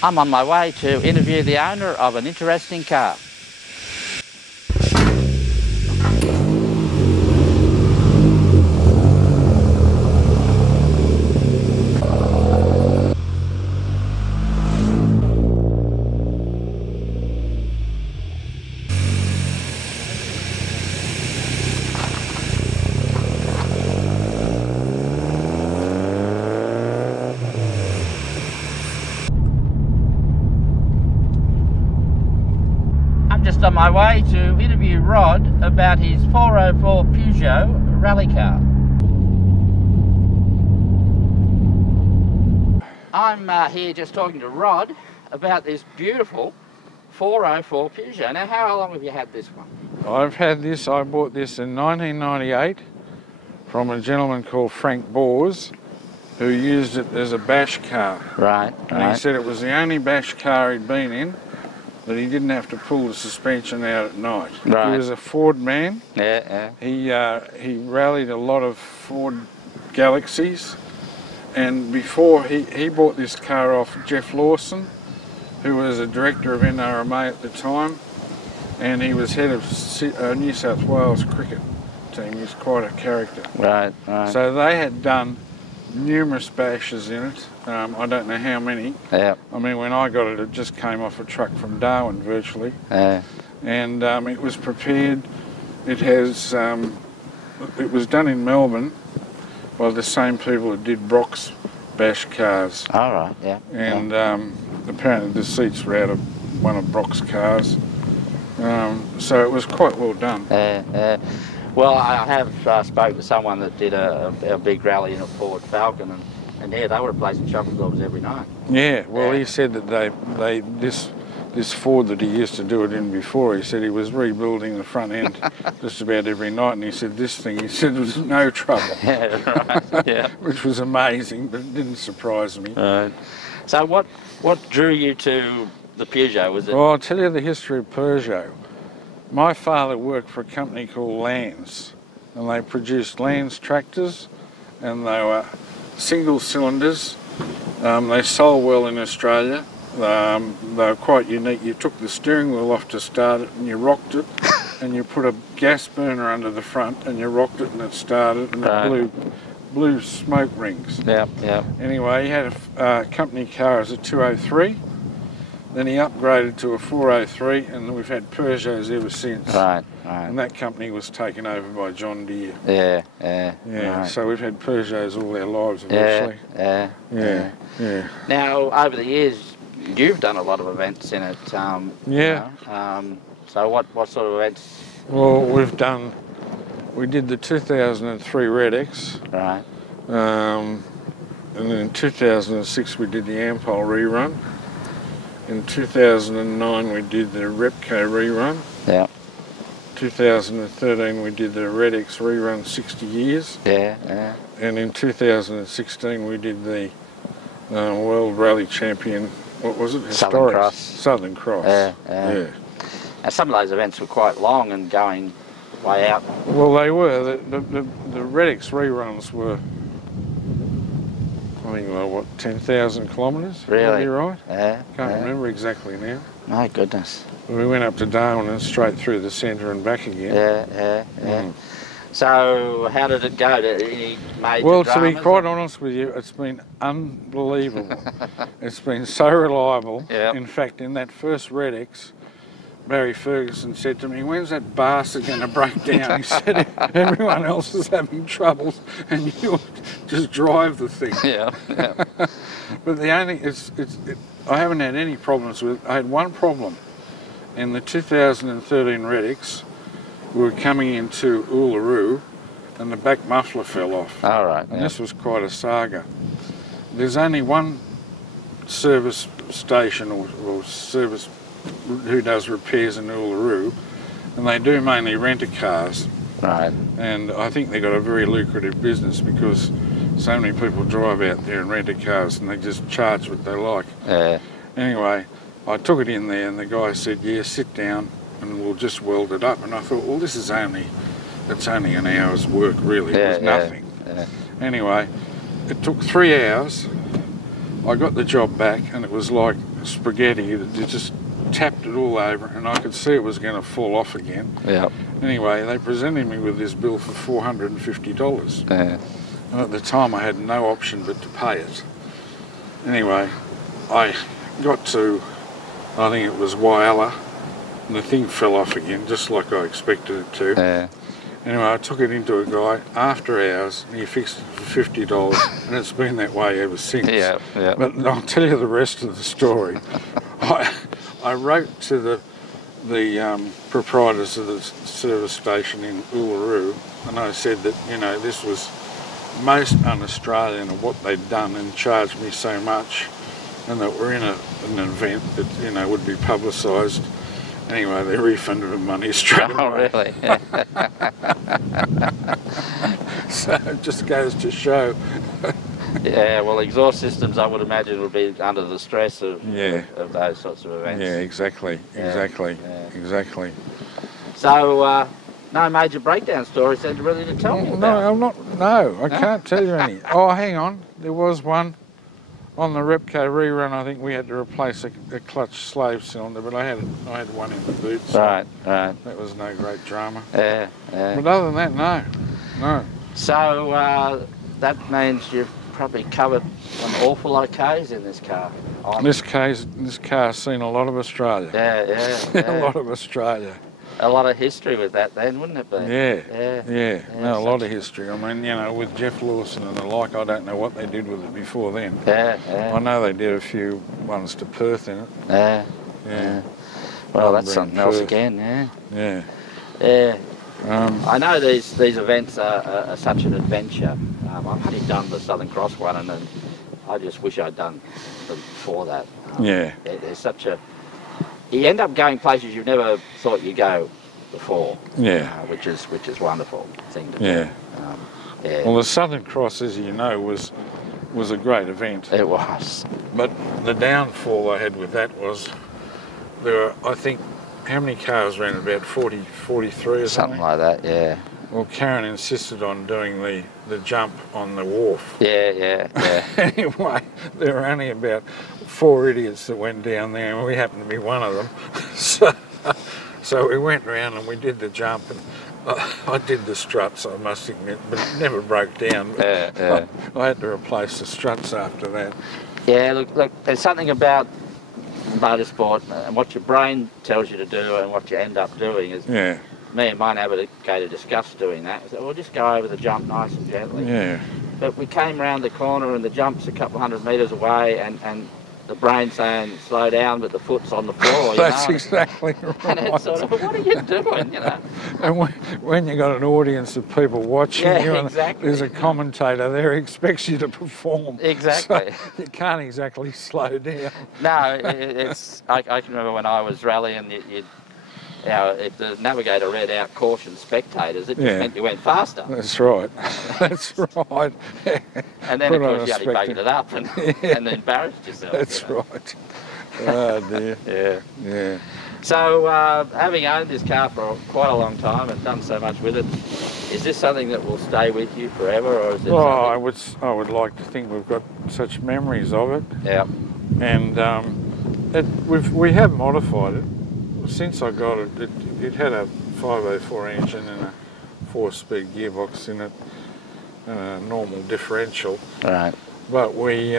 I'm on my way to interview the owner of an interesting car. Just on my way to interview Rod about his 404 Peugeot rally car. I'm here just talking to Rod about this beautiful 404 Peugeot. Now, how long have you had this one? I've had this, I bought this in 1998 from a gentleman called Frank Bors, who used it as a bash car. Right, and he said it was the only bash car he'd been in that he didn't have to pull the suspension out at night. Right. He was a Ford man. Yeah, yeah. He rallied a lot of Ford Galaxies, and before he bought this car off Jeff Lawson, who was a director of NRMA at the time, and he was head of New South Wales cricket team. He was quite a character. Right, right. So they had done numerous bashes in it. I don't know how many. Yeah. I mean, when I got it, it just came off a truck from Darwin virtually. Yeah. And it was prepared. It has. It was done in Melbourne by the same people that did Brock's bash cars. All right. Yeah. And apparently the seats were out of one of Brock's cars. So it was quite well done. Well, I have spoken to someone that did a big rally in a Ford Falcon, and yeah, they were replacing shock absorbers every night. Yeah, well, he said that this Ford that he used to do it in before, he said he was rebuilding the front end just about every night, and he said this thing, he said, was no trouble. Yeah, right. Yeah. Which was amazing, but it didn't surprise me. So what drew you to the Peugeot? Was it? Well, I'll tell you the history of Peugeot. My father worked for a company called Lands, and they produced Lands tractors, and they were single cylinders. They sold well in Australia. They were quite unique. You took the steering wheel off to start it and you rocked it, and you put a gas burner under the front and you rocked it and it started, and it blew smoke rings. Yeah, yeah. Anyway, he had a company car as a 203. Then he upgraded to a 403, and we've had Peugeots ever since. Right, right. And that company was taken over by John Deere. Yeah, yeah. Yeah, right. So we've had Peugeots all our lives, virtually. Yeah. Now, over the years, you've done a lot of events in it. Yeah. You know, so what sort of events? Well, we did the 2003 Red X. Right. And then in 2006 we did the Ampol rerun. In 2009 we did the Repco rerun. Yeah. 2013 we did the Red X rerun 60 years. Yeah, yeah. And in 2016 we did the World Rally Champion, what was it? Southern Cross. Southern Cross. Yeah. And some of those events were quite long and going way out. Well, they were. The Red X reruns were, I think, well, what, 10,000 kilometres? Really? You're right. Yeah. Can't remember exactly now. My goodness. We went up to Darwin and straight through the centre and back again. Yeah. So how did it go? Any major Well, to be dramas quite honest with you, it's been unbelievable. It's been so reliable. Yep. In fact, in that first Red X, Barry Ferguson said to me, "When's that bastard going to break down?" He said, "Everyone else is having troubles and you just drive the thing." Yeah. But the only, I haven't had any problems with it. I had one problem. In the 2013 Red X, we were coming into Uluru and the back muffler fell off. All right. And this was quite a saga. There's only one service station or service who does repairs in Uluru, and they do mainly rent-a-cars. Right. And I think they've got a very lucrative business because so many people drive out there and rent-a-cars and they just charge what they like. Yeah. Anyway, I took it in there and the guy said, yeah, sit down and we'll just weld it up. And I thought, well, it's only an hour's work really, it was nothing. Yeah. Anyway, it took 3 hours. I got the job back and it was like spaghetti. It just tapped it all over and I could see it was going to fall off again. Yeah. Anyway, they presented me with this bill for $450. Yeah. And at the time I had no option but to pay it. Anyway, I got to, I think it was Wyalla, and the thing fell off again, just like I expected it to. Yeah. Anyway, I took it into a guy after hours, and he fixed it for $50, and it's been that way ever since. Yeah, yeah. But I'll tell you the rest of the story. I wrote to the proprietors of the service station in Uluru, and I said that, you know, this was most un-Australian of what they'd done and charged me so much, and that we're in an event that, you know, would be publicised. Anyway, they refunded the money straight away. Oh, really? So it just goes to show. Yeah, well, exhaust systems, I would imagine, would be under the stress of those sorts of events. Yeah, exactly. Exactly. So, no major breakdown stories then really to tell me about? No, I can't tell you any. Oh, hang on. There was one. On the Repco rerun, I think we had to replace a clutch slave cylinder, but I had one in the boot. So right. That was no great drama. Yeah. But other than that, no. So that means you've probably covered an awful lot of Ks in this car. This car's seen a lot of Australia. Yeah. A lot of Australia. A lot of history with that then, wouldn't it be? Yeah. No, a lot of history. I mean, you know, with Jeff Lewison and the like, I don't know what they did with it before then. Yeah. I know they did a few ones to Perth in it. Yeah. Well, that's something else again, Yeah. I know these events are such an adventure. I've only done the Southern Cross one, and then I just wish I'd done them before that. There's such a... You end up going places you've never thought you'd go before. Yeah. Which is wonderful thing to do. Yeah. Well, the Southern Cross, as you know, was a great event. It was. But the downfall I had with that was there were, I think, how many cars ran? About 40, 43 or something? Something like that, yeah. Well, Karen insisted on doing the jump on the wharf. Yeah. Anyway, there were only about 4 idiots that went down there, and we happened to be one of them. So we went round and we did the jump, and I did the struts, I must admit, but it never broke down. Yeah. I had to replace the struts after that. Yeah, look, there's something about motorsport and what your brain tells you to do and what you end up doing is... Yeah. Me and my neighbour go to discuss doing that. We said, we'll just go over the jump nice and gently. Yeah. But we came round the corner and the jump's a couple hundred metres away and the brain saying slow down, but the foot's on the floor. That's exactly right. And it's sort of, what are you doing, you know? And when you got an audience of people watching you, and there's a commentator there who expects you to perform. Exactly. So you can't exactly slow down. No, it's. I can remember when I was rallying, if the navigator read out caution spectators, it just meant you went faster. That's right. That's right. And then, of course, you only buggered it up and embarrassed yourself. That's right. Oh, dear. Yeah. So, having owned this car for quite a long time and done so much with it, is this something that will stay with you forever, or is it something... I would like to think we've got such memories of it. Yeah. And we have modified it. Since I got it, it had a 504 engine and a 4-speed gearbox in it, and a normal differential. Right. But we,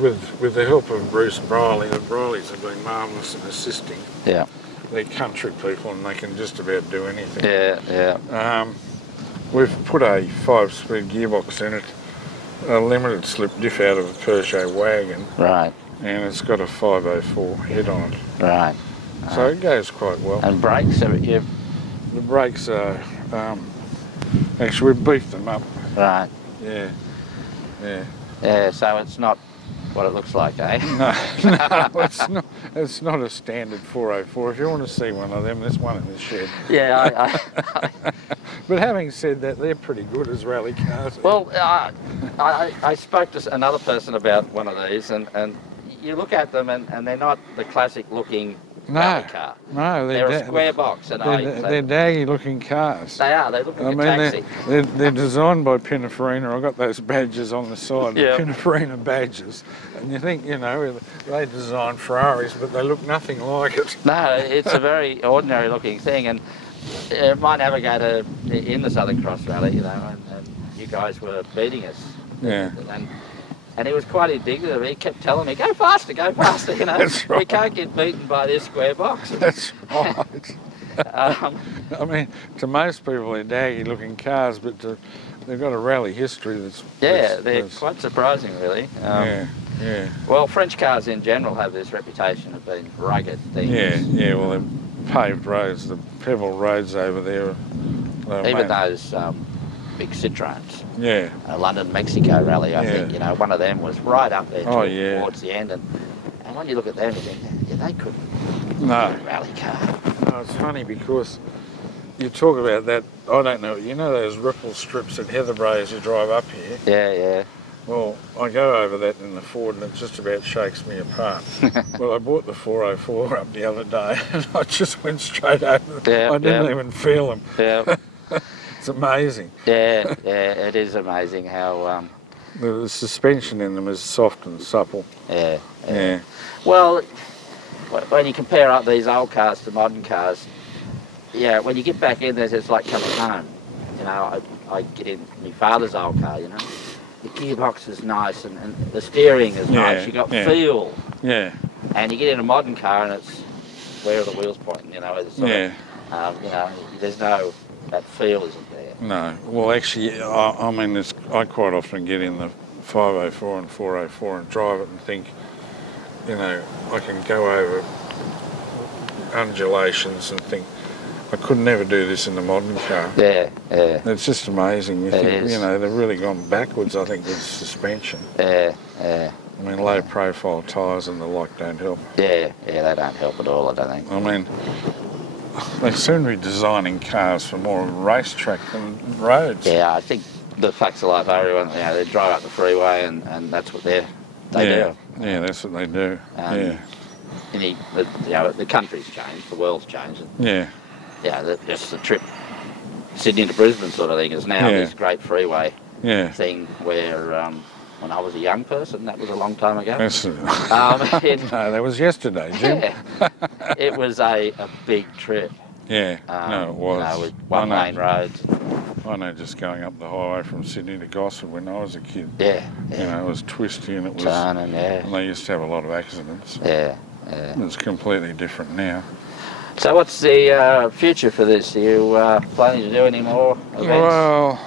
with the help of Bruce Briley, the Brileys have been marvellous in assisting. Yeah. They're country people and they can just about do anything. Yeah. We've put a 5-speed gearbox in it, a limited slip diff out of a Peugeot wagon. Right. And it's got a 504 head on it. Right. So it goes quite well. And brakes, the brakes are, actually we've beefed them up. Right. Yeah. Yeah, so it's not what it looks like, eh? No, it's not a standard 404. If you want to see one of them, there's one in the shed. Yeah, But having said that, they're pretty good as rally cars. Well, I spoke to another person about one of these, and you look at them and they're not the classic looking rally car. No, they're a square box. And they're daggy looking cars. They are. They look like a taxi. They're designed by Pininfarina. I've got those badges on the side, the Pininfarina badges. And you think, you know, they design Ferraris, but they look nothing like it. No, it's a very ordinary looking thing. And my navigator in the Southern Cross Rally, you know, and you guys were beating us. Yeah. And he was quite indignant. He kept telling me, go faster, you know. That's right. We can't get beaten by this square box. That's right. I mean, to most people they're daggy looking cars, but they've got a rally history that's... they're quite surprising, really. Yeah. Well, French cars in general have this reputation of being rugged things. Yeah, well, the paved roads, the pebble roads over there. Even those big Citroens. Yeah. London, Mexico rally, I think, you know, one of them was right up there towards the end. And when you look at them, you think, they couldn't be a rally car. No, it's funny because you talk about that, I don't know, you know those ripple strips at Heatherbrae as you drive up here? Yeah. Well, I go over that in the Ford and it just about shakes me apart. Well, I bought the 404 up the other day and I just went straight over them. I didn't even feel them. Yeah. It's amazing. Yeah, it is amazing how... the suspension in them is soft and supple. Yeah. Well, when you compare up these old cars to modern cars, when you get back in there, it's like coming home. You know, I get in my father's old car, you know. The gearbox is nice and the steering is nice. You got feel. Yeah. And you get in a modern car and it's where are the wheels pointing, you know. It's sort of, you know, there's no... that feel isn't there. No. Well, actually, I mean, I quite often get in the 504 and 404 and drive it and think, you know, I can go over undulations and think, I could never do this in a modern car. Yeah. It's just amazing. You think, you know, they've really gone backwards, I think, with suspension. Yeah. I mean, low profile tyres and the like don't help. Yeah, they don't help at all, I don't think. I mean, they seem to be designing cars for more racetrack than roads. Yeah, I think the facts of life are everyone, you know, they drive up the freeway and that's what they do. Yeah, that's what they do. The country's changed, the world's changed. Yeah. Just the trip Sydney to Brisbane sort of thing is now this great freeway thing where when I was a young person, that was a long time ago. No, that was yesterday, Jim. Yeah. It was a big trip. Yeah, no, it was. You know, with one-lane roads. I know, just going up the highway from Sydney to Gosford when I was a kid. Yeah. You know, it was twisty and it was... Turning, and they used to have a lot of accidents. Yeah. It's completely different now. So what's the future for this? Are you planning to do any more events? Well,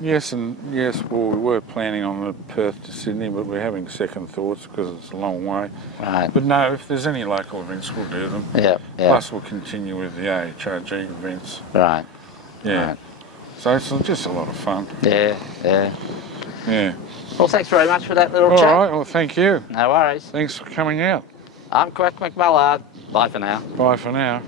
yes. Well, we were planning on the Perth to Sydney, but we're having second thoughts because it's a long way. Right. But no, if there's any local events, we'll do them. Yeah. Plus, we'll continue with the AHRG events. Right. Yeah. Right. So it's just a lot of fun. Yeah. Well, thanks very much for that little chat. All right. Well, thank you. No worries. Thanks for coming out. I'm Quack McMullard. Bye for now. Bye for now.